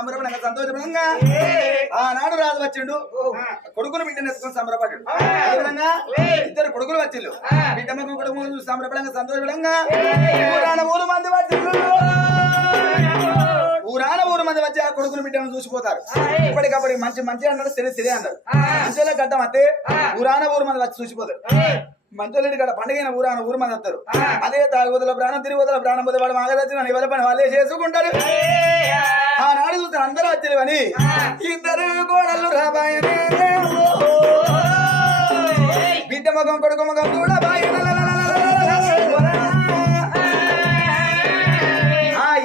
సంతోషపడంగా ఆనాడు రాజు వచ్చిండు. కొడుకును బిడ్డను ఎత్తుకొని సంబరపడ్డాడు. అదేవిధంగా ఇద్దరు కొడుకులు వచ్చిండు బిడ్డ మగ కొడుకు సంబరపడంగా సంతోషపడంగా ఊరాన ఊరు మంది వచ్చిండు ఊరాన ఊరు మంది వచ్చి ఆ కొడుకును బిడ్డను చూసిపోతారు ఇప్పటికప్పటికి మంచి మంచి అన్నాడు తెలి తెలి అన్నాడు. మంచిగా గడ్డం అత్తే. ఊరాన ఊరు మంది వచ్చి చూసిపోతారు మంచోళ్ళని కాడ పండుగైన ఊరాన ఊరు మంది వస్తారు. అదే తాగుదల ప్రాణం తిరిగి వదల ప్రాణం పోతే వాడు మాగదచ్చిన ఎవరి పని వాళ్ళే చేసుకుంటారు. ఆనాడు చూస్తారు అందరూ అని ఇద్దరు కోడళ్ళు రాబాయనే. బిడ్డ మగం కొడుకు మగం కూడా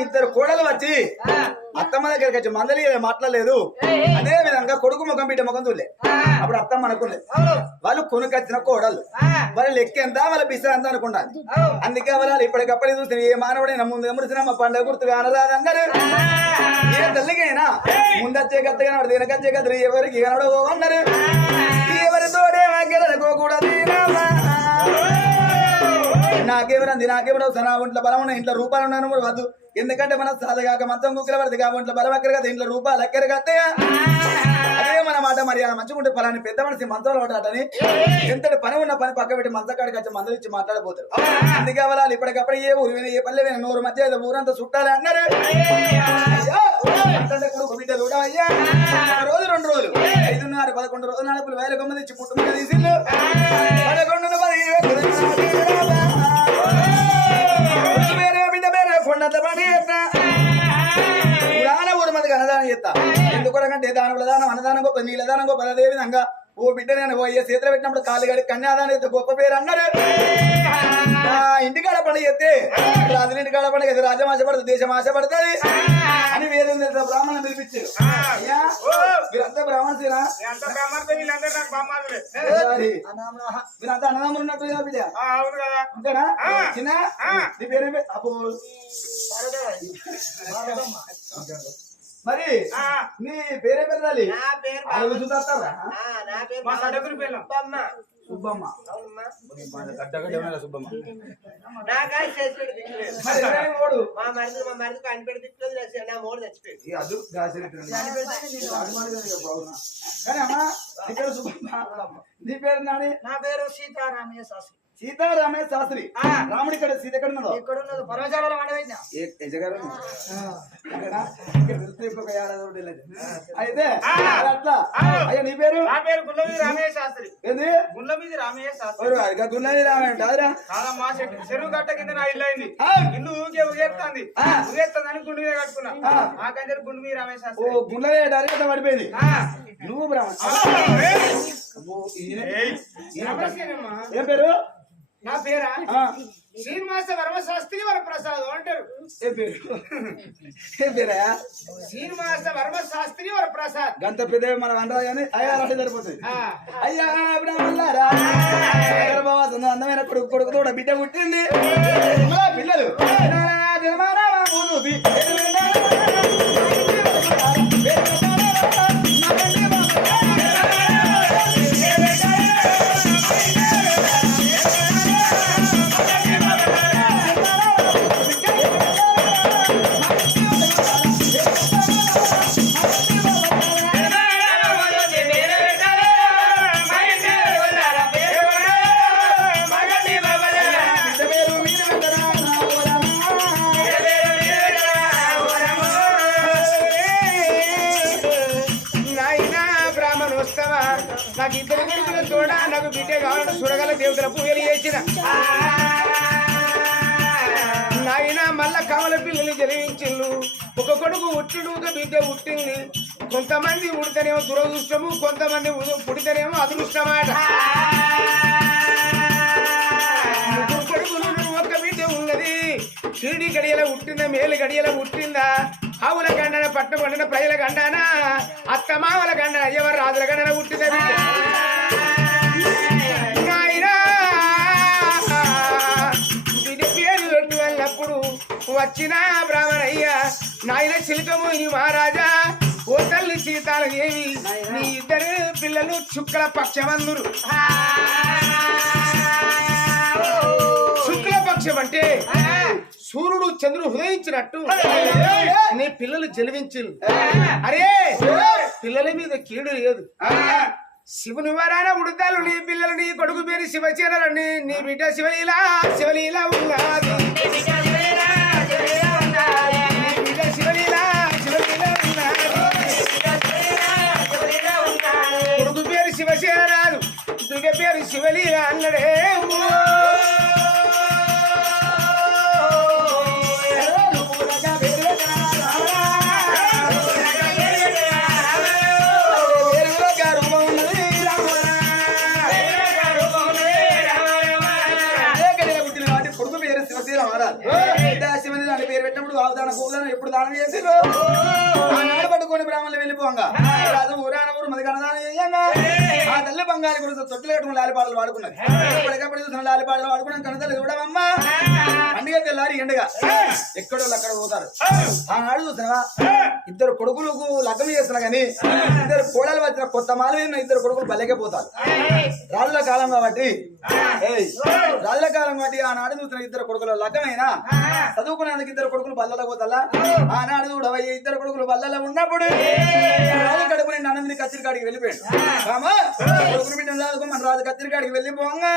ఇద్దరు కోడలు వచ్చి అత్తమ్మ దగ్గరికి వచ్చి మందలి మాట్లాడలేదు. అదే విధంగా కొడుకు ముఖం బిడ్డ ముఖం చూడలే. అప్పుడు అత్తమ్మ అనుకోలే వాళ్ళు కొనుకొచ్చిన కోడలు వాళ్ళ లెక్క ఎంత వాళ్ళ ఎంత అనుకున్నాను అందుకే వాళ్ళు ఇప్పటికప్పుడు చూస్తే ఏ మానవుడైనా ముందు ముడిసిన మా పండుగ గుర్తు అందరు ఏ తల్లికైనా ముందచ్చే కత్తగా వాడు దీనకచ్చే కత్తలు ఎవరికి కనడో అన్నారు ఎవరితోడే గెలకోకూడదు నాకేమైనా నాకేమరవు నా ఒంట్లో బలం ఉన్న? ఇంట్లో రూపాయలు ఉన్నాను కూడా వద్దు. ఎందుకంటే మన సాధగాక మంచం కుక్కల పడితే కాబట్టి ఒంట్లో బలం ఎక్కడ కదా? ఇంట్లో రూపాయలు ఎక్కడ కత్తయా అదే మన మాట మరి. మంచిగా ఉంటే పలాని పెద్ద మనిషి మంచంలో ఉంటాడని ఎంతటి పని ఉన్న పని పక్క పెట్టి మంచ కాడికి వచ్చి మందులు ఇచ్చి మాట్లాడబోతారు. అందుకే వాళ్ళు ఇప్పటికప్పుడు ఏ ఊరు ఏ పల్లె విన నూరు మధ్య ఏదో ఊరంతా చుట్టాలి అన్నారు? అయ్యా, రోజు రెండు రోజులు. ఐదున్నర పదకొండు రోజులు నడుపులు వేల గొమ్మ తెచ్చి పుట్టు తీసిండు. పదకొండు ఎందుకంటే దానం దానం అన్నదానం గొప్ప నీళ్ళ దానం గొప్ప. అదే విధంగా ఓ బిడ్డ నేను పోయే చేతులు పెట్టినప్పుడు కాలు గడి కన్యాదానం చేస్తే గొప్ప పేరు అన్నారు నా ఇంటికాడ పని చేస్తే రాజుల ఇంటికాడ పని చేస్తే రాజ్యం ఆశపడుతుంది దేశం ఆశపడుతుంది అని వేరే బ్రాహ్మణం పిలిపించారు. మీరంతా బ్రాహ్మణసేనా. మీరంతా అన్నదమ్ములు ఉన్నట్టు కదా బిడ్డ? ఆ. చిన్న. నీ పేరు అబ్బో. మరి ఆ, నీ పేరే పెరగాలి నా పేరు అడుగు చూస్తారా ఆ, నా పేరు మా సడకుని పిల్లం బామ్మ. సుబ్బమ్మ. అవునమ్మా. గడ్డ గడ్డ ఉన్నదా సుబ్బమ్మ? నా కాడ చేసి పెట్టి తిట్టలేదు. మరి ఎవరైనా ఓడు మా మరిది మా మరిది కనిపెట్టి తిట్టలేదు లేచి నా మోడు చచ్చిపోయింది ఈ అదు గాసిరెట్టు. కానీ అమ్మా ఇక్కడ సుబ్బమ్మ. నీ పేరు నాని? నా పేరు సీతారామయ్య శాస్త్రి. సీతారామయ్య శాస్త్రి. రాముడి ఇక్కడ సీత ఎక్కడ ఉన్నదో ఇక్కడ ఉన్నది పర్వశాలలో. అయితే అట్లా. అయ్యా నీ పేరు? నా పేరు గుండ్లమీది రామయ్య శాస్త్రి. ఏంది? గుండ్లమీది రామయ్య శాస్త్రి. రామేంట అదిరా. చాలా మా చెరువు గట్ట కింద నా ఇల్లు అయింది. ఇల్లు ఊగే ఊగేస్తుంది ఆ. ఊగేస్తుందని గుండు మీద కట్టుకున్నా. కంచెరు గుండు మీద రామయ్య ఓ శాస్త్రి గుల్లవే డైరెక్ట్ పడిపోయింది. నువ్వు బ్రాహ్మణ. ఏం పేరు? నా పేరా? శ్రీనివాస వర్మ శాస్త్రి వరప్రసాద్ అంటారు. శ్రీనివాస వర్మ శాస్త్రి వరప్రసాద్ గంత పెద్ద మనం కానీ అయ్యా రాడి సరిపోతుంది. అయ్యా బ్రాహ్మణులారా అందమైన కొడుకు కొడుకు తోడ బిడ్డ పుట్టింది. పిల్లలు. నాయనా చేసిన. నాయన మళ్ళా కమల పిల్లలు జన్మించిండు ఒక కొడుకు ఉట్టుడు ఒక బిడ్డ పుట్టింది కొంతమంది ఉడితేనేమో దురదృష్టము కొంతమంది పుడితేనేమో అదృష్టమాట. ముగ్గురు కొడుకులు ఒక బిడ్డ ఉన్నది. షిరిడి గడియల ఉట్టిందా మేలు గడియల ఉట్టిందా? ఆవుల గండన పట్ట ప్రజల గండానా? అత్తమావల గండన ఎవరు రాజుల గండన ఉట్టిందా బిడ్డ? వచ్చిన బ్రాహ్మణయ్య నాయన చిలకము నీ మహారాజా ఓ తల్లి సీతాల దేవి నీ ఇద్దరు పిల్లలు చుక్కల పక్షమందురు. శుక్ల పక్షం అంటే సూర్యుడు చంద్రుడు హృదయించినట్టు నీ పిల్లలు జన్మించు అరే పిల్లల మీద కీడు లేదు. శివుని వారాన ఉడతాలు నీ పిల్లలు నీ కొడుకు పేరు శివచరణి నీ బిడ్డ శివలీల శివలీల ఉన్నది బిడ్డ పేరు అన్నడే పేరు పెట్టినప్పుడు వాగ్దాన గోదానం ఎప్పుడు దానం చేసి పట్టుకొని బ్రాహ్మణులు వెళ్ళిపోగా. రాజు బంగారు గురించి తొట్టులు కట్టుకుని లాలిపాటలు వాడుకున్నది ఎప్పటికప్పుడు చూసిన లాలిపాటలు వాడుకున్నాం కన్నతల్లి చూడమమ్మా పండుగ తెల్లారి ఎండగా. ఎక్కడో అక్కడ పోతారు. ఆనాడు చూసినవా ఇద్దరు కొడుకులకు లగ్గం చేస్తున్నా గానీ ఇద్దరు కోడలు వచ్చిన కొత్త మాల మీద ఇద్దరు కొడుకులు బల్లెకే పోతారు. రాళ్ళ కాలం కాబట్టి రాళ్ళ కాలం కాబట్టి ఆనాడు చూసిన ఇద్దరు కొడుకులు లగ్గమైనా చదువుకునేందుకు ఇద్దరు కొడుకులు బల్లలో పోతాలా? ఆనాడు చూడవయ్య ఇద్దరు కొడుకులు బల్లలో ఉన్నప్పుడు కడుపు నిండి అనందిని కత్తిరికాడికి వెళ్ళిపోయాడు. బిడ్డను కొడుకులు మన రాజు కత్తిరికాడికి వెళ్ళిపోగా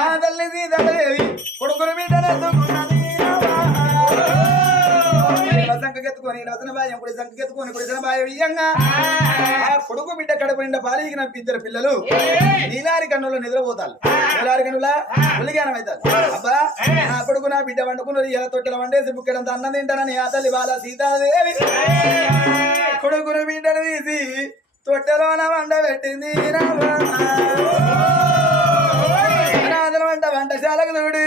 ఆ తల్లి సీతాదేవి కొడుకులు బిడ్డను ఎత్తుకున్నది సంకెత్తుకొని రతన బాయం కుడి సంకెత్తుకొని కుడిసిన బాయ వియ్యంగా కొడుకు బిడ్డ కడుపు నిండా పాలిగిన ఇద్దరు పిల్లలు నీలారి కన్నులో నిద్రపోతారు నీలారి కన్నుల ఉల్లిగానం అవుతారు అబ్బా నా కొడుకు నా బిడ్డ వండుకున్నది ఎలా తొట్టెల వండేసి బుక్కెడంత అన్నం తింటానని ఆ తల్లి బాల సీతాదేవి కొడుకును బిడ్డను తీసి తొట్టెలోన వండ పెట్టింది అనాథల వంట వంటశాలకు చూడు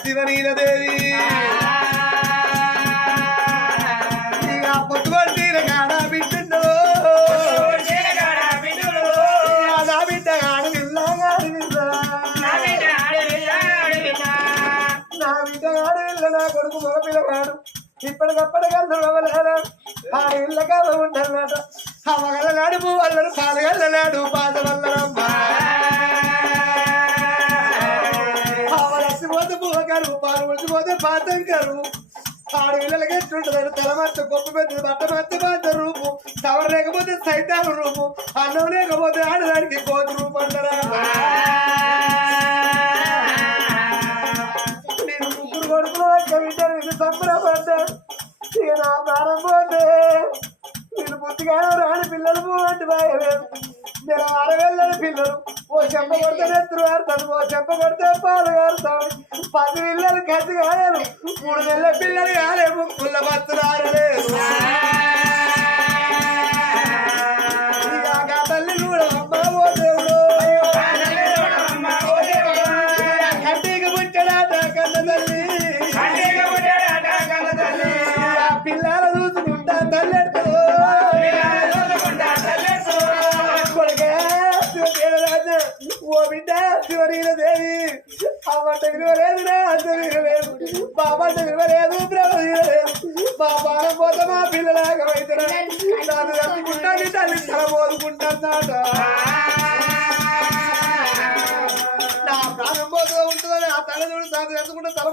శివనీలదేవి ఇక పొట్టుబడి కాడ నా బిడ్డ ఆడు విల్లాగా నా బిడ్డ ఆడు విల్ల నా కొడుకు మగ పిల్లవాడు. ఆ ఇళ్ళ కల ఆ మగల నాడు పువ్వల్లరు పాలగల్ల నాడు పాత వల్లరమ్మ పోతే పాతం కరు ఆడు పిల్లలకి ఎట్లుంటదని తల మార్చ గొప్ప పెద్ద బట్ట మర్త మర్త రూపు. తవర లేకపోతే సైతాను రూపు. అన్నం లేకపోతే ఆడదానికి కోతి రూపు అంటారా? నేను ముగ్గురు కొడుకులు ఒక్క ఇది సంబరపడ్డాను ఇక నా ప్రాణం పోతే నేను బుద్ధిగా రాని పిల్లలు పోవంటి బాగలేదు నేను అరవెళ్ళని పిల్లలు. ఓ చెంప కొడితే నెత్తురు ఆడతాను ఓ చెంప కొడితే పాలు కారుతాను పది పిల్లలు కత్తి కాయలు మూడు నెలల పిల్లలు కాలే ముక్కుల బతున్నారు లేదు తల్లి కూడా అమ్మంట విలువలేదు అంత విలువలేదు బాబంట విలువలేదు బ్రహ్మ మా పోతే మా పిల్లలాగమైతే నన్ను తప్పుకుంటాను తల్లి తల నా ప్రాణం పోతూ ఉంటుందని ఆ తల చూడు తాను ఎత్తుకుంటే తల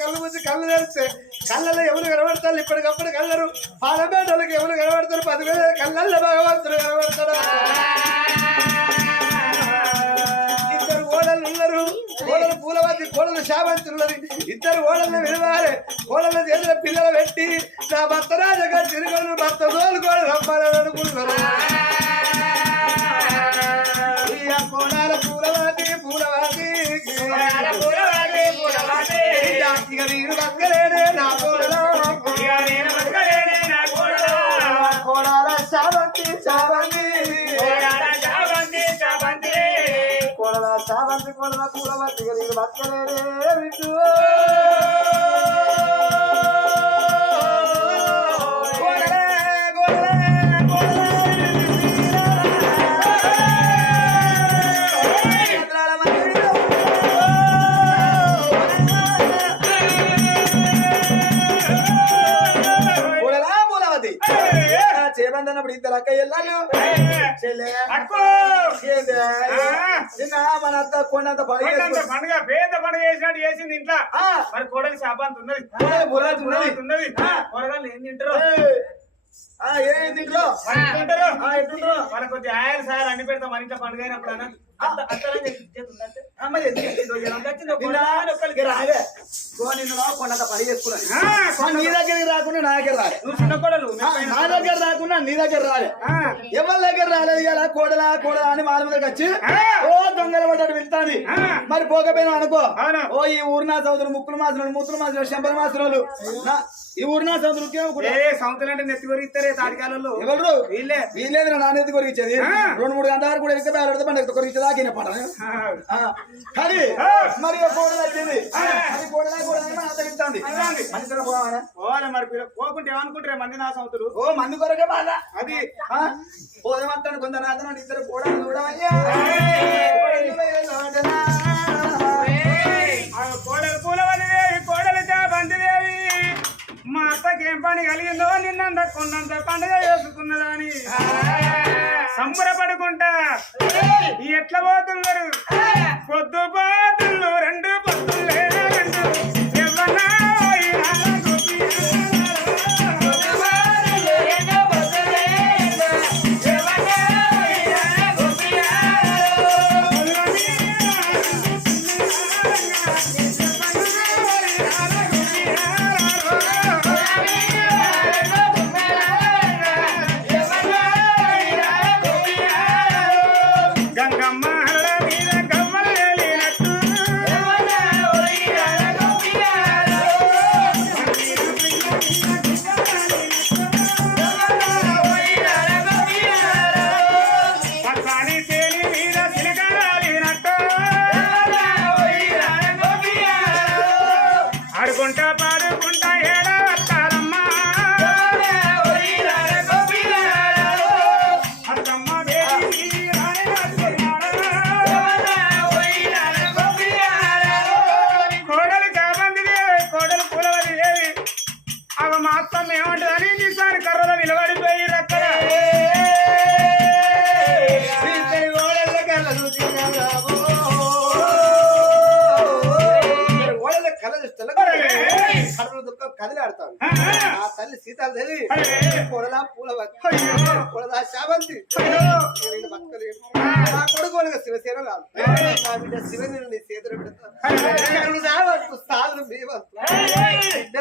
కళ్ళు మూసి కళ్ళు తెరిస్తే కళ్ళలో ఎవరు కనబడతారు? ఇప్పటికప్పుడు కళ్ళరు పాలమేటలకు ఎవరు కనబడతారు? పదివేల కళ్ళల్లో భగవంతుడు కనబడతాడు? ఇద్దరు ఓడలు ఉన్నారు ఓడలు పూలవతి కోడలు శావంతులు ఉన్నది ఇద్దరు ఓడలను విలువాలి ఓడల చేతుల పిల్లలు పెట్టి నా భర్త రాజగా తిరుగులు భర్త తోలుకోడు రమ్మాలని అనుకున్నారు ఇయ్య కోడాల పూలవాతి పూలవాతి వీరు బతకలేడే నా కోడలో. కోడాల. కోడల శావంతి కోడల పూలవతి ఇక వీరు చేబందన్నప్పుడు ఇద్దరు అక్క? నిన్న మన అత్త కొండంత. పండుగ పేద పండుగ చేసినట్టు చేసింది ఇంట్లో మరి కోడలి శాపాంత ఉన్నది ఉన్నది. ఉన్నది ఆ. కూరగాయలు ఏం తింటారు మన కొద్ది సార్ అన్ని పెడతాం మన ఇంట్లో పండుగ అయినప్పుడు అన్న. నీ దగ్గరికి రాకుండా నా దగ్గర రాలే. నా దగ్గర రాకుండా నీ దగ్గర రాలే. ఎవరి దగ్గర రాలేదు ఇలా కోడలా కోడలా అని మాల మీదకి వచ్చి. ఓ దొంగల పడ్డాడు వెళ్తాంది ఆ. మరి పోకపోయినా అనుకో. ఓ ఈ ఊరినా సౌదులు ముక్కులు మాసులు మూతులు మాసులు శంపల మాసులు ఈ ఊరినా సౌదులు ఏ సంవత్సరం అంటే నెత్తి కొరిగిస్తారే? తాటికాలలో ఎవరు? వీళ్ళే. వీళ్ళేది నా నాణ్యత కొరికిచ్చేది. రెండు మూడు గంటల వరకు కూడా ఇంకా బేలాడితే పండుగ కొరికిచ్చే దాకా ఈయన పడ ఆ. కానీ. మరి వచ్చింది. అది కోడలా కోడలా అని అంత వింటాంది మంచిగా పోవాలా? పోవాలి మరి పోకుంటే ఏమనుకుంటారే మంది నా సంవత్సరం ఓ మందు కొరకే బాధ అది. పోదమంటాను కొందరు నాతను ఇద్దరు కూడా చూడమయ్యా పండుగ చేసుకున్నదాని. సంబరపడుకుంటా. ఎట్లా పోతున్నారు పొద్దు పోతుళ్ళు కథలు దుఃఖం కదిలి ఆడతాడు తల్లి సీతాదేవి కొడలా పూల కొడలా శావంతి నేను బతకలేను. నా కొడుకు అనగా శివసేన కాదు నా బిడ్డ శివని నీ చేతులు పెడతాను సావంతు సాధన బీవంతు బిడ్డ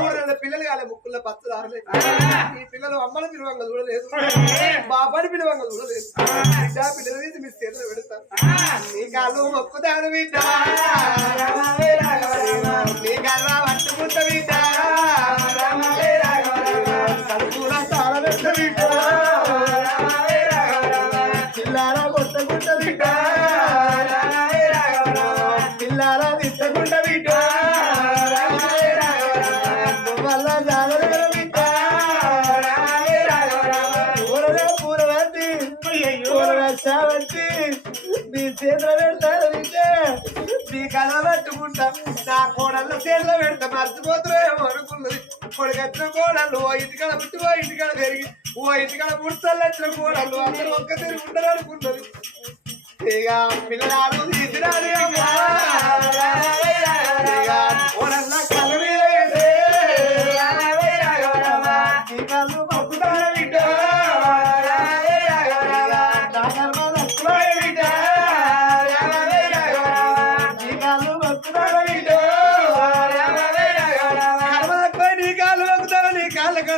ఊరన్న పిల్లలు కాలే ముక్కుల్లో పచ్చ దారలేదు ఈ పిల్లలు అమ్మని పిలువంగా చూడలేదు బాబాని పిలువంగా చూడలేదు బిడ్డ పిల్లలు తీసి మీ చేతులు పెడతాను నీ కాళ్ళు మొక్కుతాను బిడ్డ. నీ పట్టుకుంటా బిడ్డ. బిడ్డ. బిడ్డ. చేతిలో పెడతా మర్చిపోతున్నాయేమో అనుకున్నది. కొడుకొచ్చిన కోడళ్ళు ఓ ఇంటికాడ పుట్టి ఓ ఇంటికాడ పెరిగి ఓ ఇంటికాడ పుడతలు వచ్చిన కోడళ్ళు అందరూ ఒక్క తిరిగి ఉండరు అనుకున్నది. ఇక పిల్లలు తీసిరాడు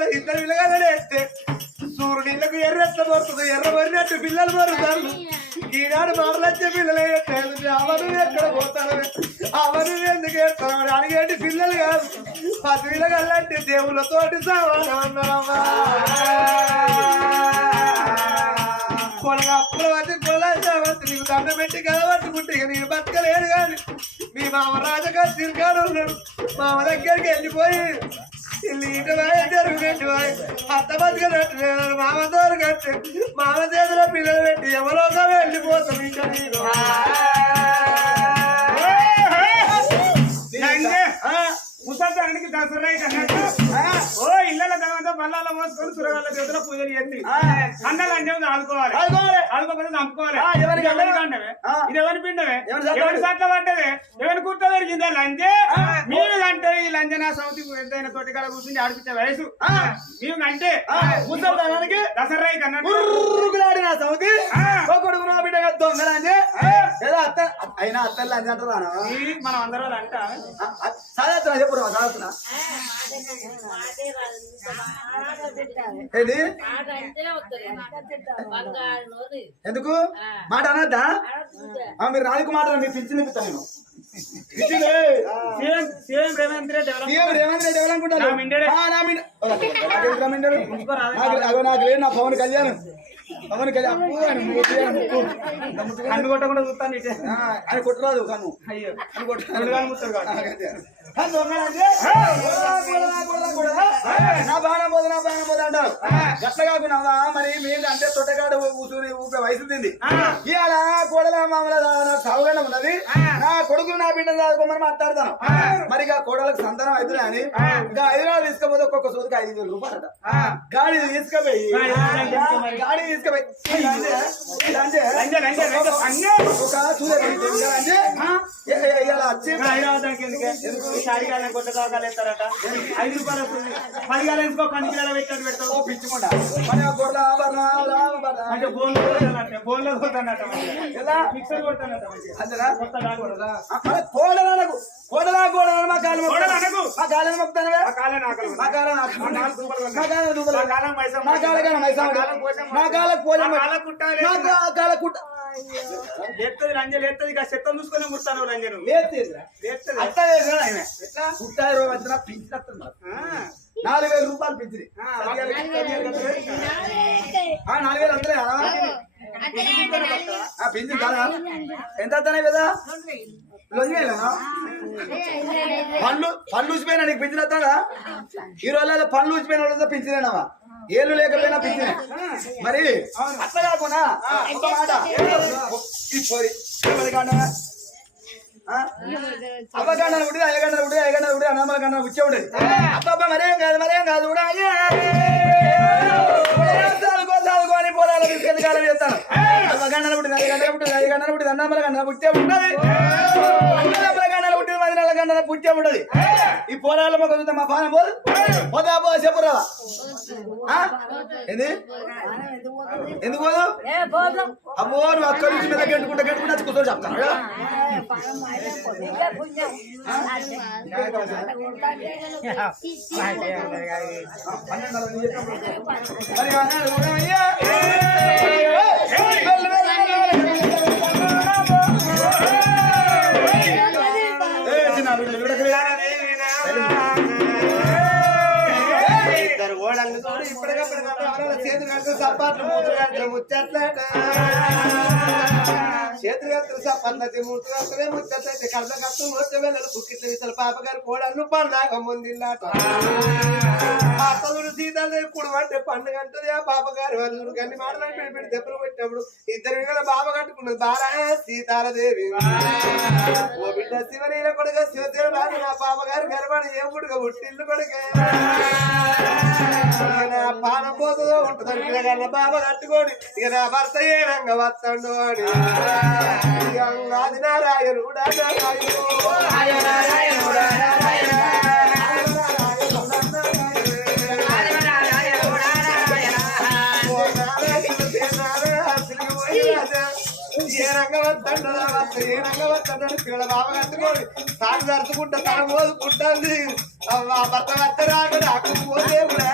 నీ ఇద్దరు కాడ వేస్తే పిల్లగానే సూర్యుడిళ్ళకు ఎర్రెట్ల పడుతుంది ఎర్ర మరినట్టు పిల్లలు పడుతారు ఈనాడు మరలచ్చే పిల్లలు అవను ఎక్కడ పోతారు? అవను ఎందుకు ఏడుతారు అడిగేటి పిల్లలు కాదు. పది పిల్లగాళ్ళంటే దేవుళ్ళతోటి సమానమా కొనగా అప్పుల వచ్చి కొలాచావద్దు నీకు దండ పెట్టి కలబట్టుకుంటే ఇక నేను బతకలేను కానీ మీ మామ రాజగా తిరిగాడు ఉన్నాడు మామ దగ్గరికి వెళ్ళిపోయి ఇల్లు ఇటు పోయి అత్త మామ కట్టి మామ చేతిలో పిల్లలు పెట్టి ఎవరోగా వెళ్ళిపోతాం ఇంకా నేను ముసల్దానికి దసరా పూజలు చేసి అన్నలు అంటే ఆడుకోవాలి ఆడుకోవాలి. ఆడుకోకపోతే చంపుకోవాలి ఆ, ఎవరికి ఆ. ఇది ఎవరి పిండమే? ఎవరి సట్ల ఎవరి కుట్ట దొరికిందా? లంజే మీరు అంటే ఈ లంజనా సౌతి ఎంతైనా తోటి కాడ కూర్చుని ఆడిపించే వయసు మేము అంటే ముసల్దానానికి దసరా అన్నట్టు. ఉర్రుకులాడిన సౌతి. కొడుకు నా బిడ్డ దొంగలంజే ఏదో అత్త అయినా అత్తలు లంజ అంటారా మనం అందరం అంట. సాధారణ చెప్పు సాధారణ ఏంటి ఎందుకు? మాట అనద్దా? మీరు రానికి మాట మీరు పిలిచి నింపుతా నేను. పిలిచిందే. సీఎం సీఎం రేవంత్ రెడ్డి ఎవరనుకుంటారు? నాకు- అగో నాకు లేదు నా పవన్ కళ్యాణ్. పవన్ కళ్యాణ్. ముక్కు, కొట్టకుండా చూస్తాను ఆయన కొట్టరాదు అయ్యో. కొట్టరాదు. రెండు నా పోదు నా పోదు అంటారు గట్ల కాకుండా మరి మీరు అంటే తొట్టగాడు ఊసూరి ఊపే వయసు తింది ఇవాళ కోడల సాగుగానే ఉన్నది నా కొడుకులు నా బిడ్డలు చదువుకోమని మాట్లాడతాను మరి ఇక కోడలకు సంతానం అని ఇంకా హైదరాబాద్ తీసుకపోతే ఒక్కొక్క సోదికి ఐదు వేల రూపాయలట గాడి తీసుకుపోయి గాడి తీసుకుపోయి ఒక వచ్చి షాడిగాలని కొట్ట దాకాలు ఎత్తారట ఐదు రూపాయలు వస్తుంది పది కంటి కాల పెడతావు పిచ్చుకుండా అంటే కొడతానంటే కొడతానట ఎలా మిక్సర్ కొడతానట. కోడలకు కోడలా కోడల మా కాలం. మా కాలం మొక్కుతానవే ఆ కాలం ఆకలి మా కాలం మా కాలం మా కాలం దుంపలు. మా కాలం మైసమ్మ. మా కాలం కాలం మైసమ్మ. మా కాలం పోచమ్మ. మా కాలం పోచమ్మ. మా కాలం కుట్టాలి. లేస్తుంది లంజ లేస్తుంది ఇక చెత్త చూసుకొని ముడతాను లంజను. నాలుగు వేల రూపాయలు పింఛన్. నాలుగు వేలు అంతే ఆ పింఛన్. కాదా? ఎంత వస్తున్నాయి కదా? పండ్లు పండ్లు ఊసిపోయినా నీకు పింఛన్ వస్తుందా? ఈ రోజుల్లో పండ్లు ఊసిపోయిన వాళ్ళతో పింఛనేనావా? ఏళ్ళు లేకపోయినా పింఛనే మరి అట్లా కాకుండా ఒక మాట ఈ పొరి ఎవరి కాండమా? ఆ? అవ్వ గంటలు ఉంటుంది అయ్య గంటలు ఉంటుంది అయ్య గంటలు ఉంటుంది అన్నమ్మల గంటలు వచ్చే ఉండేది అబ్బబ్బ మరేం కాదు మరేం కాదు కూడా అని తీసుకెళ్ళి కాలం చేస్తాను అవ్వ గంటలు ఉంటుంది అయ్య గంటలు ఉంటుంది అయ్య గంటలు ఉంటుంది అన్నమ్మల గంటలు పుట్టే ఉన్నది పుట్టిన పుట్టే ఉండదు ఈ పోరాల మొక్క మా పానం పోదు. పోదా పో చెప్పురావా? ఏంది? ఎందుకు పోదు? అమ్మో నువ్వు అక్కడి నుంచి మీద గెంటుకుంటా గెంటుకుంటా కూర్చొని చెప్తాను మరి అన్నాడు, చేతులు కట్టు మూతులు చేతులు కట్టు సపాట్లయితే మూతులు కట్టలే కళ్ళ కట్టు మూత వెళ్ళలు బుక్కిట్ల విసలు పాపగారు కోడళ్ళు పండాక ముందిల్లాట. అత్తదుడు సీతాలు అంటే పండుగ అంటది ఆ పాపగారు వాళ్ళు గన్ని మాటలు పెట్టి దెబ్బలు పెట్టినప్పుడు ఇద్దరు వేల బాబ కట్టుకున్నది బాలా సీతాలదేవి. ఓ బిడ్డ శివనీల కొడుక శివతీర రాజు నా పాపగారు గర్భాన్ని ఏ పుడుక పుట్టిల్లు కొడుకే. ఇక పోతుందో ఉంటుందని బాబ బాబా ఇక నా భర్త ఏనంగా వస్తాడు అని. నారాయణుడా ఏ రంగవత్తండు ఏ రంగవత్తండు పిల్లల బాబ కట్టుకొని తాను జరుపుకుంటా తన మోసుకుంటుంది భర్త భర్త వత్త రాక నాకు పోదేవుడా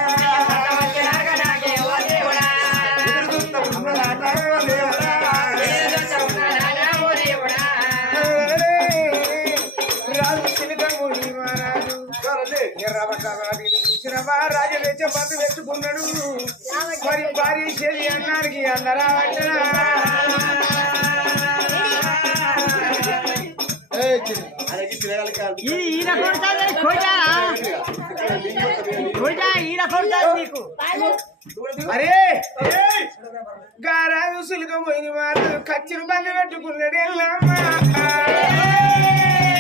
పట్టు పెట్టుకున్నాడు. మరి భారీ చెల్లి అన్నానికి అన్నరా ఈయన కొడతాది కొట్టా కొట్టా ఈయన కొడతాది నీకు. అరే గారాజు సులుకమోయిన వారు కచ్చిరు బంది పెట్టుకున్నాడు ఎల్లమ్మ.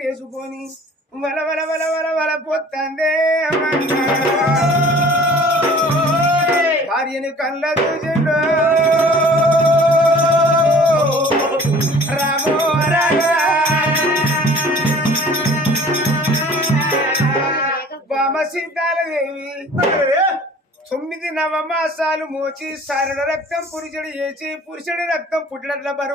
వేసుకొని వల వల వల వల వల పొత్తందే భార్యని కళ్ళ చూసిండు రామో రాగా బామ సీతాలదేవి తొమ్మిది నవమాసాలు మోచి సరళ రక్తం పురుషుడు చేసి పురుషుడి రక్తం పుట్టినట్ల బరువు